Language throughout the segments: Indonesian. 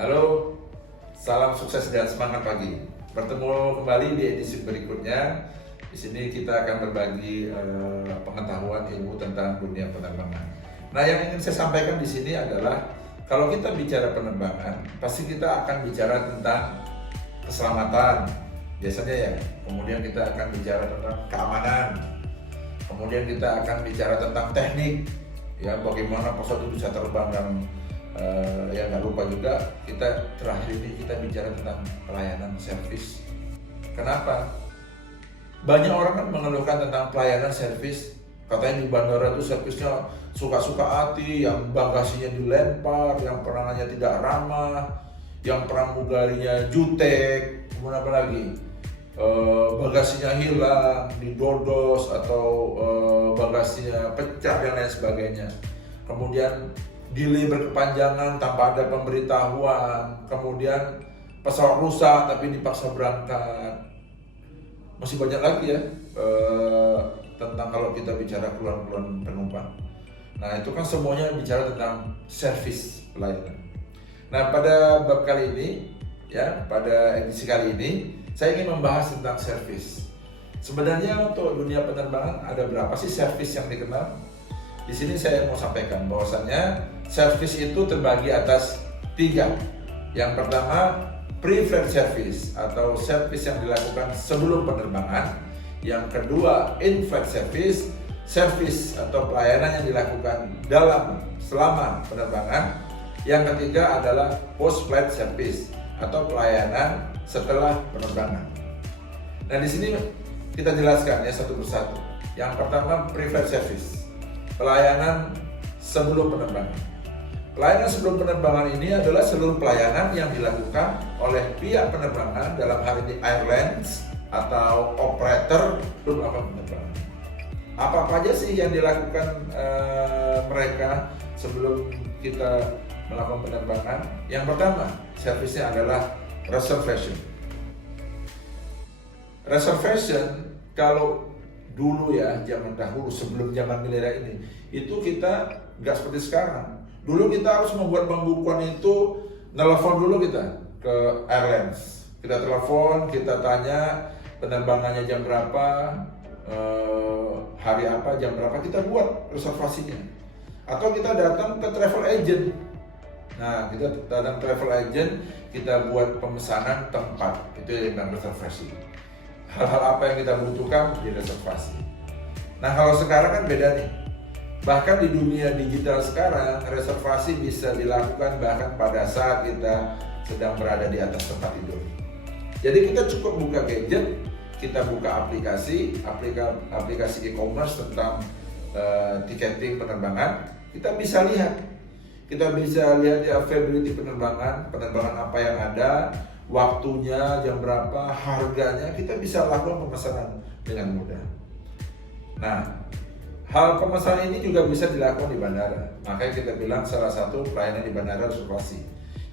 Halo, salam sukses dan semangat pagi. Bertemu kembali di edisi berikutnya. Di sini kita akan berbagi pengetahuan ilmu tentang dunia penerbangan. Nah, yang ingin saya sampaikan di sini adalah kalau kita bicara penerbangan, pasti kita akan bicara tentang keselamatan, biasanya ya. Kemudian kita akan bicara tentang keamanan. Kemudian kita akan bicara tentang teknik, ya bagaimana pesawat itu bisa terbang dan yang nggak lupa juga kita terakhir ini kita bicara tentang pelayanan servis. Kenapa? Banyak orang kan mengeluhkan tentang pelayanan servis, katanya di bandara itu servisnya suka-suka hati, yang bagasinya dilempar, yang penanganannya tidak ramah, yang pramugarinya jutek, kemudian apa lagi? Bagasinya hilang, didodos atau bagasinya pecah dan lain sebagainya. Kemudian delay berkepanjangan tanpa ada pemberitahuan, kemudian pesawat rusak tapi dipaksa berangkat. Masih banyak lagi ya tentang kalau kita bicara keluhan-keluhan penumpang. Nah, itu kan semuanya bicara tentang servis pelayanan. Nah, pada bab kali ini ya, pada edisi kali ini saya ingin membahas tentang servis. Sebenarnya untuk dunia penerbangan ada berapa sih servis yang dikenal? Di sini saya mau sampaikan bahwasannya servis itu terbagi atas 3. Yang pertama, pre-flight service atau servis yang dilakukan sebelum penerbangan. Yang kedua, in-flight service, servis atau pelayanan yang dilakukan selama penerbangan. Yang ketiga adalah post-flight service atau pelayanan setelah penerbangan. Nah, di sini kita jelaskan ya satu persatu. Yang pertama, pre-flight service, pelayanan sebelum penerbangan. Pelayanan sebelum penerbangan ini adalah seluruh pelayanan yang dilakukan oleh pihak penerbangan, dalam hal ini airlines atau operator sebelum melakukan penerbangan. Apa aja sih yang dilakukan mereka sebelum kita melakukan penerbangan? Yang pertama, servisnya adalah reservation. Reservation kalau dulu ya, zaman dahulu sebelum zaman milenial ini, itu kita nggak seperti sekarang. Dulu kita harus membuat pembukuan itu, nelpon dulu kita ke airlines. Kita telepon, kita tanya penerbangannya jam berapa, hari apa, jam berapa, kita buat reservasinya. Atau kita datang ke travel agent. Nah, kita datang travel agent, kita buat pemesanan tempat, itu yang reservasi. Hal-hal apa yang kita butuhkan di reservasi. Nah, kalau sekarang kan beda nih. Bahkan di dunia digital sekarang, reservasi bisa dilakukan bahkan pada saat kita sedang berada di atas tempat tidur. Jadi kita cukup buka gadget, kita buka aplikasi e-commerce tentang tiketing penerbangan, kita bisa lihat. Kita bisa lihat ya availability penerbangan apa yang ada, waktunya, jam berapa, harganya, kita bisa lakukan pemesanan dengan mudah. Nah, hal pemesanan ini juga bisa dilakukan di bandara. Makanya kita bilang salah satu pelayanan di bandara reservasi.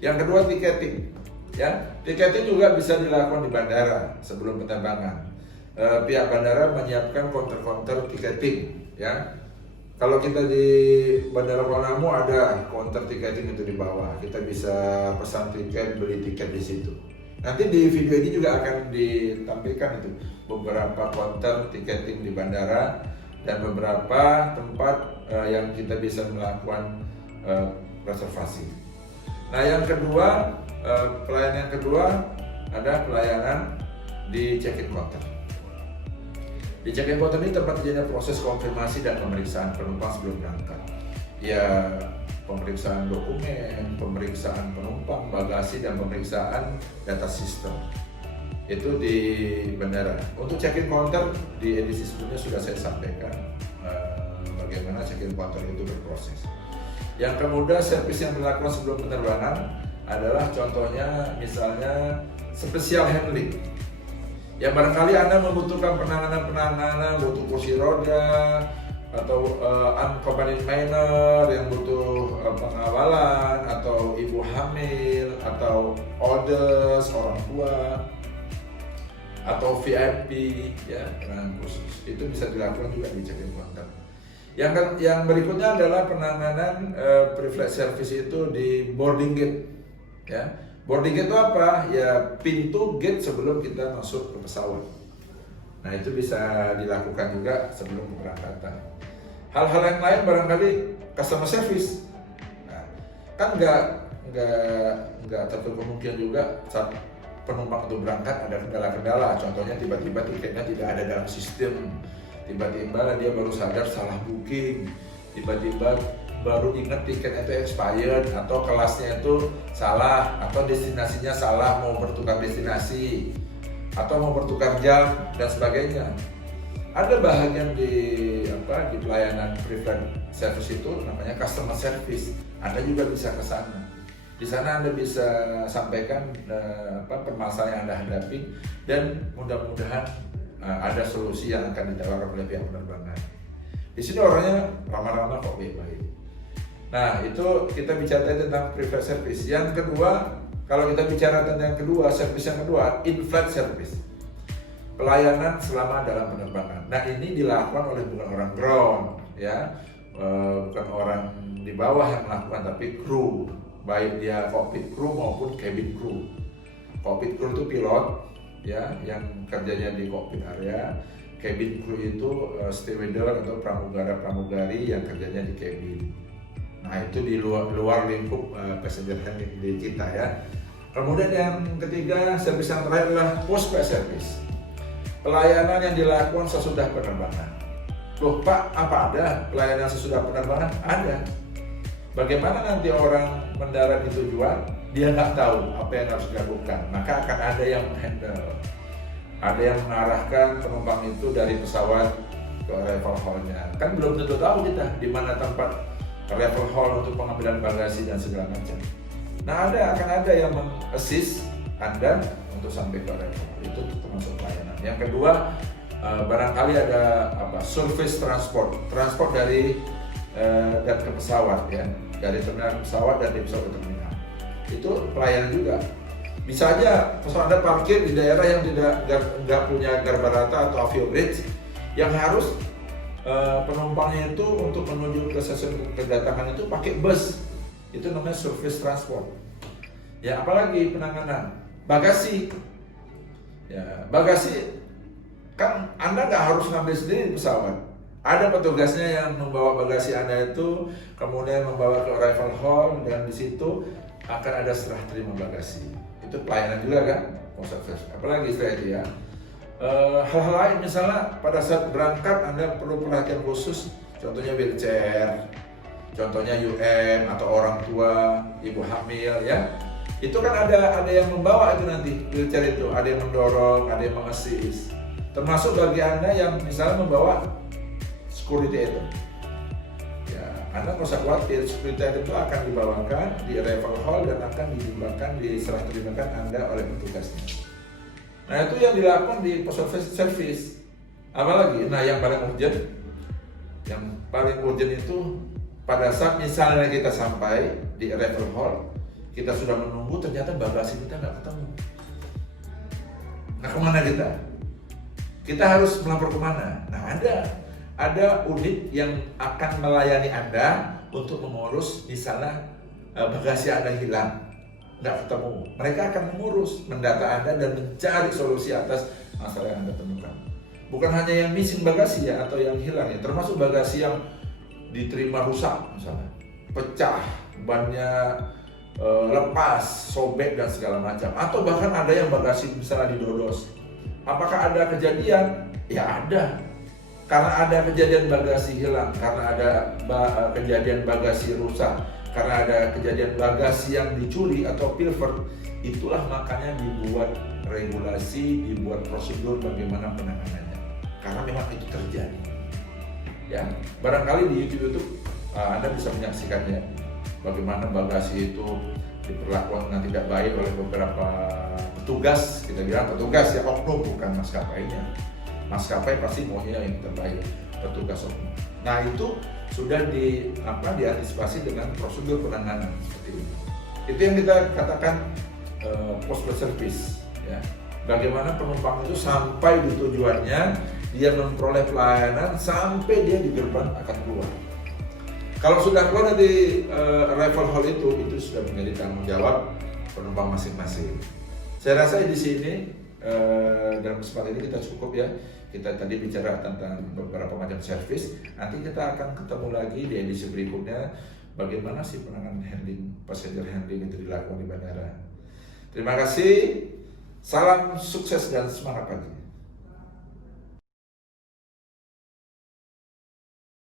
Yang kedua, tiketing. Ya, tiketing juga bisa dilakukan di bandara sebelum penerbangan. Pihak bandara menyiapkan counter tiketing. Ya, kalau kita di Bandara Kuala Namu ada counter tiketing itu di bawah. Kita bisa pesan tiket, beli tiket di situ. Nanti di video ini juga akan ditampilkan itu beberapa counter tiketing di bandara dan beberapa tempat yang kita bisa melakukan reservasi. Nah, yang kedua, pelayanan yang kedua ada pelayanan di check-in counter. Di check-in counter ini tempat terjadinya proses konfirmasi dan pemeriksaan penumpang sebelum berangkat. Ya, pemeriksaan dokumen, pemeriksaan penumpang, bagasi, dan pemeriksaan data sistem. Itu di bandara. Untuk check-in counter di edisi sebelumnya sudah saya sampaikan bagaimana check-in counter itu berproses. Yang kemudian servis yang dilakukan sebelum penerbangan adalah contohnya misalnya special handling. Ya, barangkali Anda membutuhkan penanganan, butuh kursi roda atau unaccompanied minor yang butuh pengawalan, atau ibu hamil, atau orders orang tua, atau VIP ya, penanganan khusus. Itu bisa dilakukan juga di check-in counter. Yang berikutnya adalah penanganan pre-flight service itu di boarding gate. Ya, boarding gate itu apa? Ya pintu gate sebelum kita masuk ke pesawat. Nah itu bisa dilakukan juga sebelum keberangkatan. Hal-hal yang lain barangkali customer service. Nah, kan nggak tertutup kemungkinan juga saat penumpang itu berangkat ada kendala-kendala. Contohnya tiba-tiba tiketnya tidak ada dalam sistem, tiba-tiba dia baru sadar salah booking, tiba-tiba baru ingat tiketnya itu expired, atau kelasnya itu salah, atau destinasinya salah, mau bertukar destinasi, atau mau bertukar jam dan sebagainya. Ada bahagian di pelayanan preferred service itu namanya customer service. Anda juga bisa ke sana. Di sana Anda bisa sampaikan permasalahan yang Anda hadapi, dan mudah-mudahan ada solusi yang akan ditawarkan oleh pihak penerbangan. Di sini orangnya ramah-ramah kok, baik-baik. Nah, itu kita bicara tentang preferred service. Yang kedua, kalau kita bicara tentang service yang kedua, in-flight service. Pelayanan selama dalam penerbangan. Nah, ini dilakukan oleh bukan orang ground, ya, bukan orang di bawah yang melakukan, tapi kru, baik dia cockpit crew maupun cabin crew. Cockpit crew itu pilot, ya, yang kerjanya di cockpit area. Cabin crew itu stewardess atau pramugara-pramugari yang kerjanya di cabin. Nah itu di luar lingkup passenger handling di kita, ya. Kemudian yang ketiga, service yang terakhir adalah post-flight service. Pelayanan yang dilakukan sesudah penerbangan. Loh Pak, apa ada pelayanan sesudah penerbangan? Ada. Bagaimana nanti orang mendarat di tujuan, dia nggak tahu apa yang harus dilakukan, maka akan ada yang handle. Ada yang mengarahkan penumpang itu dari pesawat ke arrival hall-nya. Kan belum tentu tahu kita di mana tempat arrival hall untuk pengambilan bagasi dan segala macam. Nah, akan ada yang men-assist Anda untuk sampai ke arrival hall. Itu termasuk pelayanan. Yang kedua, barangkali ada service transport dari dan ke pesawat, ya, dari terminal ke pesawat dan dari pesawat ke terminal. Itu pelayanan juga. Bisa aja pesawat Anda parkir di daerah yang nggak punya garbarata atau avio bridge, yang harus penumpangnya itu untuk menuju ke stasiun kedatangan itu pakai bus. Itu namanya service transport. Ya, apalagi penanganan bagasi. Ya, bagasi kan Anda nggak harus ngambil sendiri di pesawat. Ada petugasnya yang membawa bagasi Anda itu, kemudian membawa ke arrival hall, dan di situ akan ada serah terima bagasi. Itu pelayanan juga kan, apalagi istilah itu, ya. Hal-hal lain, misalnya pada saat berangkat Anda perlu perhatian khusus, contohnya wheelchair, contohnya atau orang tua, ibu hamil, ya. Itu kan ada yang membawa itu nanti, wheelchair itu, ada yang mendorong, ada yang mengassist. Termasuk bagi Anda yang misalnya membawa security item. Ya, Anda nggak usah khawatir, security item itu akan dibawakan di arrival hall dan akan diserah terimakan Anda oleh petugasnya. Nah itu yang dilakukan di post service. Apalagi, nah yang paling urgent itu pada saat misalnya kita sampai di arrival hall, kita sudah menunggu, ternyata bagasi kita nggak ketemu. Nah kemana kita? Kita harus melapor kemana? Nah ada unit yang akan melayani Anda untuk mengurus misalnya bagasi Anda hilang, nggak ketemu. Mereka akan mengurus, mendata Anda dan mencari solusi atas masalah yang Anda temukan. Bukan hanya yang missing bagasi, ya, atau yang hilang, ya, termasuk bagasi yang diterima rusak, misalnya pecah, bannya lepas, sobek dan segala macam. Atau bahkan ada yang bagasi misalnya didodos. Apakah ada kejadian? Ya ada. Karena ada kejadian bagasi hilang, karena ada kejadian bagasi rusak, karena ada kejadian bagasi yang dicuri atau pilfer, itulah makanya dibuat regulasi, dibuat prosedur bagaimana penanganannya. Karena memang itu terjadi. Ya, barangkali di YouTube Anda bisa menyaksikannya, bagaimana bagasi itu diperlakukan dengan tidak baik oleh beberapa petugas. Kita bilang petugas, ya, oknum, bukan maskapainya. Maskapai pasti maunya yang terbaik, petugas oknum. Nah itu sudah diantisipasi dengan prosedur penanganan seperti ini. Itu yang kita katakan post service, ya. Bagaimana penumpang itu sampai di tujuannya, dia memperoleh pelayanan sampai dia di gerbang akan keluar. Kalau sudah keluar dari arrival hall itu sudah menjadi tanggung jawab penumpang masing-masing. Saya rasa di sini dalam kesempatan ini kita cukup ya. Kita tadi bicara tentang beberapa macam servis. Nanti kita akan ketemu lagi di edisi berikutnya. Bagaimana sih penanganan passenger handling itu dilakukan di bandara. Terima kasih. Salam sukses dan semangat pagi.